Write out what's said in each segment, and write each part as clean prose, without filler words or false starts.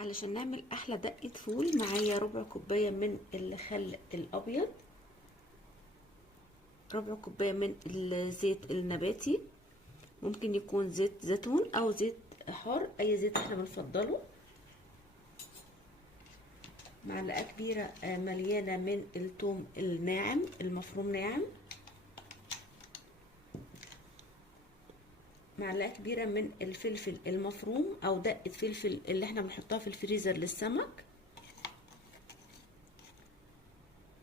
علشان نعمل احلى دقة فول معايا ربع كوباية من الخل الابيض، ربع كوباية من الزيت النباتي، ممكن يكون زيت زيتون او زيت حار، اي زيت احنا بنفضله. معلقة كبيرة مليانة من الثوم الناعم المفروم ناعم، معلقة كبيرة من الفلفل المفروم او دقة فلفل اللي احنا بنحطها في الفريزر للسمك،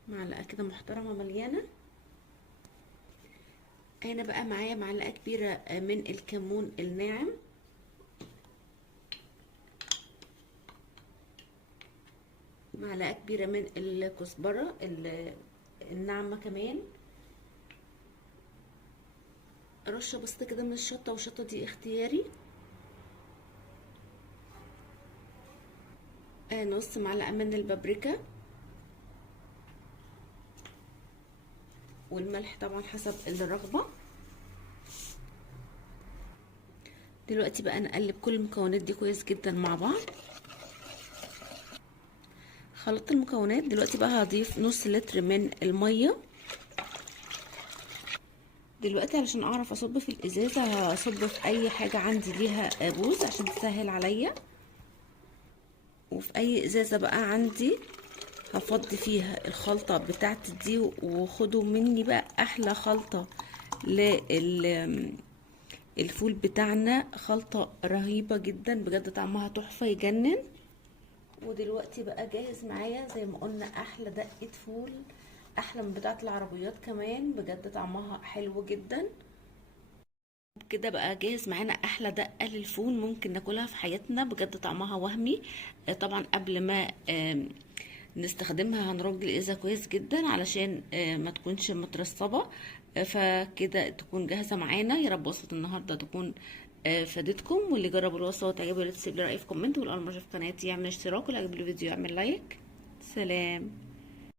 معلقة كده محترمة مليانة. هنا بقى معايا معلقة كبيرة من الكمون الناعم، معلقة كبيرة من الكزبرة الناعمة كمان، رشة بسيطة كده من الشطة، والشطة دي اختياري، نص معلقة من البابريكا، والملح طبعا حسب الرغبة. دلوقتي بقى نقلب كل المكونات دي كويس جدا مع بعض. خلطت المكونات، دلوقتي بقى هضيف نص لتر من المية. دلوقتي علشان اعرف اصب في الازازة هصب في اي حاجة عندي ليها بوز عشان تسهل عليا، وفي اي ازازة بقى عندي هفضي فيها الخلطة بتاعتي دي. وخدوا مني بقى احلى خلطة الفول بتاعنا، خلطة رهيبة جدا بجد، طعمها تحفة يجنن. ودلوقتي بقى جاهز معايا زي ما قلنا احلى دقة فول، احلى من بتاعة العربيات كمان، بجد طعمها حلو جدا. كده بقى جاهز معانا احلى دقة للفول ممكن ناكلها في حياتنا، بجد طعمها وهمي. طبعا قبل ما نستخدمها هنرج الازازة كويس جدا علشان ما تكونش مترصبة. فكده تكون جاهزة معانا. يا رب وصفة النهاردة تكون فادتكم، واللي جرب الوصفة وتعجبه تسيب لي رأي في كومنت، والأول مرة في قناتي يعمل اشتراك، واللي عجب الفيديو يعمل لايك. سلام.